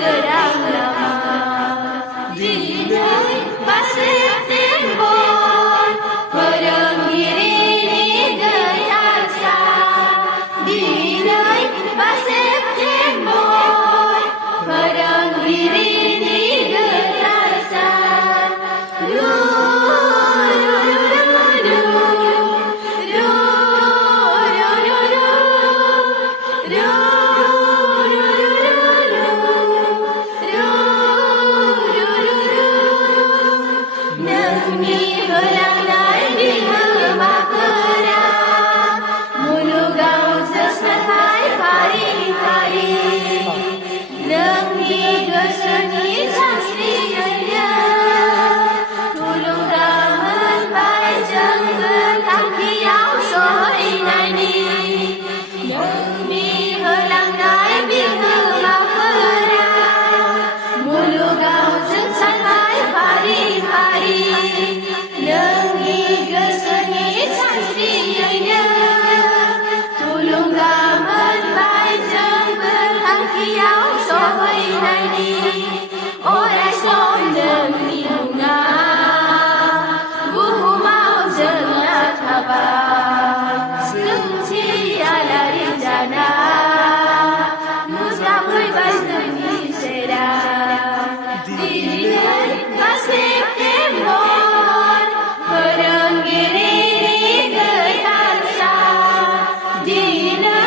सोरां लामा दिनै 5 सेप्तेम्बर फोरोंगिरिनि गोथार सान दिनै 5 सेप्तेम्बर फोरोंगिरिनि गोथार सान नोंनि होलांनाय बिहोमाफोरा मुलुगाव जोंखौहाय फारि फारि नोंनि गोसोनि सानस्रियैनो थुलुंगा मोनबाय जोंबो थांखियाव सहैनायनि नोंनि होलांनाय बिहोमाफोरा मुलुगाव जोंखौहाय फारि फारि नोंनि गोसोनि सानस्रियैनो थुलुंगा मोनबाय जोंबो थांखियाव सहैनायनि अराय सम नोंनि मुङा बुहुमाव जोंना थाबाय जोंथि आलारि जाना नुजाफैबाय जोंनि सेराव दिनै 5 सेप्तेम्बर फोरोंगिरिनि गोथार सान दिनै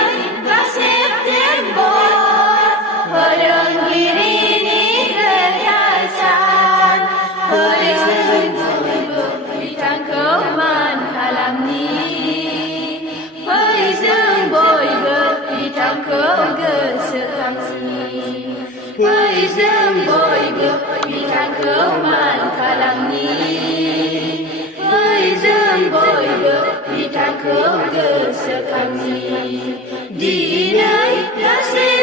5 सेप्तेम्बर फोरोंगिरिनि गोथार सान फै जों बयबो बिथांखौ मान खालामनि फै जों बयबो बिथांखौ गोसोखांनि फै जों बयबो बिथांखौ मान खालामनि फै जों बयबो बिथांखौ गोसोखांनि दिनै 5